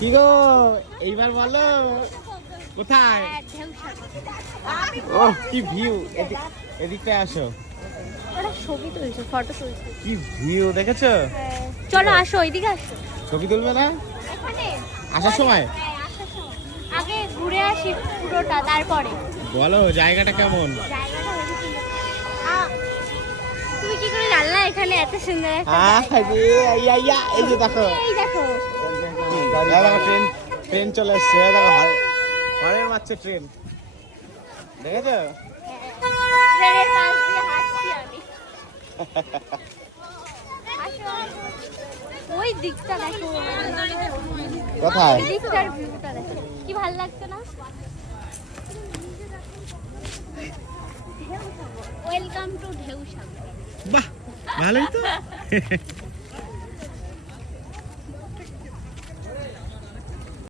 কি গো? এইবার বলো। কোথায়? ও কি ভিউ। এদিকটা আসো। ছবি তুলছে ফটো তুলছে। কি ভিউ দেখেছ? চলো আসো ওইদিকে আসো। ছবি তুলবে না? আসার সময়? হ্যাঁ, আগে ঘুরে আসি পুরোটা তারপরে। বলো জায়গাটা কেমন? তুমি কি করে জানলা এখানে এত সুন্দর একটা এই দেখো। এই দেখো। ট্রেন ট্রেন চলে এসছে। দেখো হরে হরে মারছে ট্রেন। দেখেছ। ওই দিকটা দেখো কোথায়? দিকটার ভিউটা দেখো। কি ভালো লাগছে না? ওয়েলকাম টু ঢেউ সাগর। বাহ ভালোই তো।